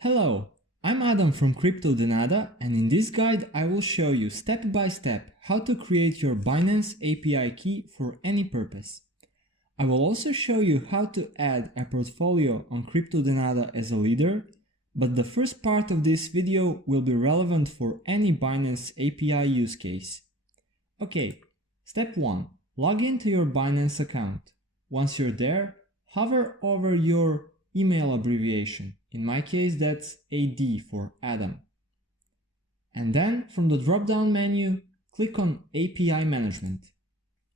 Hello, I'm Adam from Denada, and in this guide I will show you step by step how to create your Binance API key for any purpose. I will also show you how to add a portfolio on Denada as a leader, but the first part of this video will be relevant for any Binance API use case. Okay, step 1. Log into your Binance account. Once you're there, hover over your email abbreviation. In my case, that's AD for Adam. And then from the drop-down menu, click on API Management.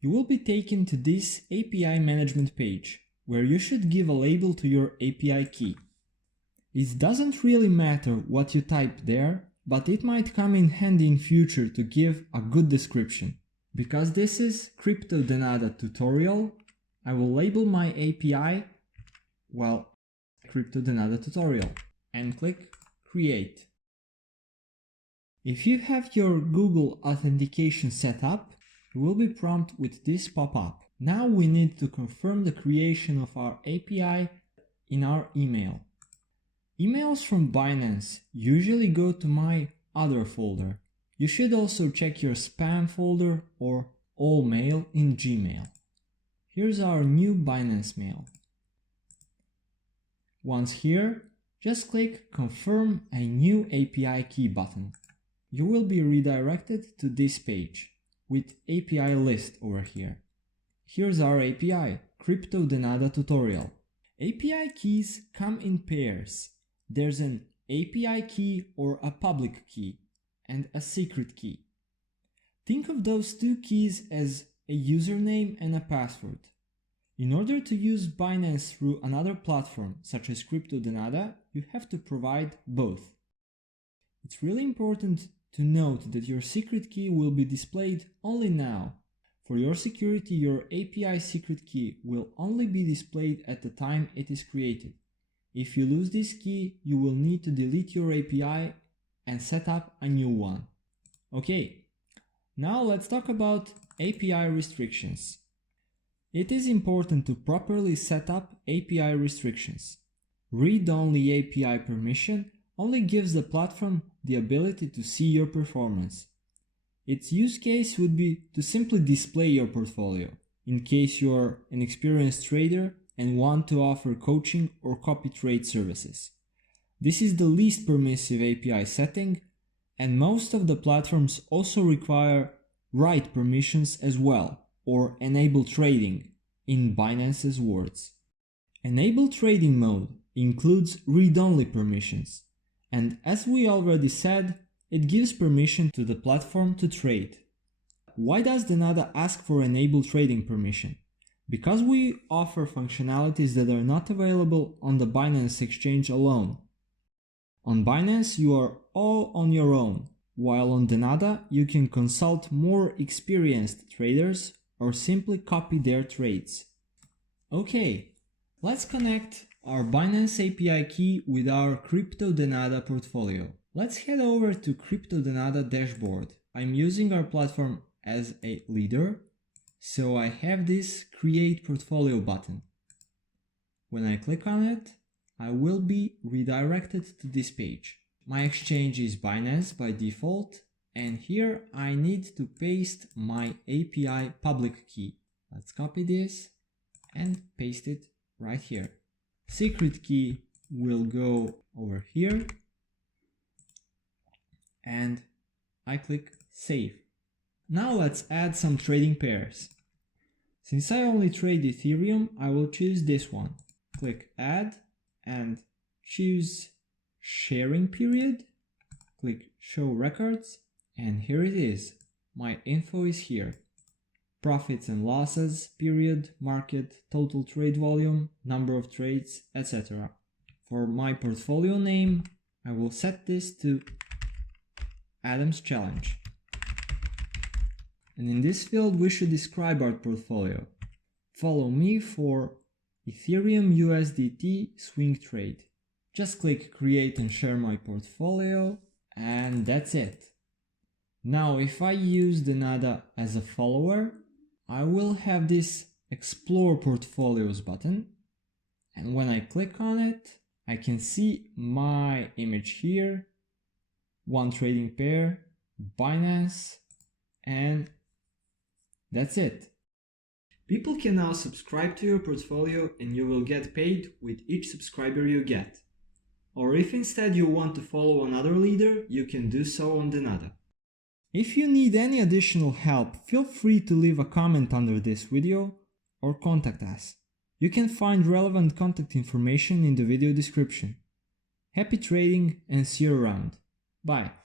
You will be taken to this API Management page, where you should give a label to your API key. It doesn't really matter what you type there, but it might come in handy in future to give a good description. Because this is Denada tutorial, I will label my API, Denada tutorial, and click Create. If you have your Google authentication set up, you will be prompted with this pop-up. Now we need to confirm the creation of our API in our email. Emails from Binance usually go to my other folder. You should also check your spam folder or all mail in Gmail. Here's our new Binance mail. Once here, just click Confirm a new API key button. You will be redirected to this page with API list over here. Here's our API, Denada tutorial. API keys come in pairs. There's an API key or a public key and a secret key. Think of those two keys as a username and a password. In order to use Binance through another platform such as Denada, you have to provide both. It's really important to note that your secret key will be displayed only now. For your security, your API secret key will only be displayed at the time it is created. If you lose this key, you will need to delete your API and set up a new one. Okay, now let's talk about API restrictions. It is important to properly set up API restrictions. Read-only API permission only gives the platform the ability to see your performance. Its use case would be to simply display your portfolio, in case you are an experienced trader and want to offer coaching or copy trade services. This is the least permissive API setting, and most of the platforms also require write permissions as well, or enable trading, in Binance's words. Enable trading mode includes read-only permissions, and as we already said, it gives permission to the platform to trade. Why does Denada ask for enable trading permission? Because we offer functionalities that are not available on the Binance exchange alone. On Binance, you are all on your own, while on Denada, you can consult more experienced traders or simply copy their trades. Okay, let's connect our Binance API key with our Denada portfolio. Let's head over to Denada dashboard. I'm using our platform as a leader, so I have this Create Portfolio button. When I click on it, I will be redirected to this page. My exchange is Binance by default, and here I need to paste my API public key. Let's copy this and paste it right here. Secret key will go over here, and I click Save. Now let's add some trading pairs. Since I only trade Ethereum, I will choose this one. Click Add and choose Sharing Period. Click Show Records, and here it is. My info is here. Profits and losses, period, market, total trade volume, number of trades, etc. For my portfolio name, I will set this to Adam's Challenge. And in this field, we should describe our portfolio. Follow me for Ethereum USDT swing trade. Just click Create and Share My Portfolio, and that's it. Now, if I use Denada as a follower, I will have this Explore Portfolios button, and when I click on it, I can see my image here, one trading pair, Binance, and that's it. People can now subscribe to your portfolio and you will get paid with each subscriber you get. Or if instead you want to follow another leader, you can do so on Denada. If you need any additional help, feel free to leave a comment under this video or contact us. You can find relevant contact information in the video description. Happy trading and see you around. Bye.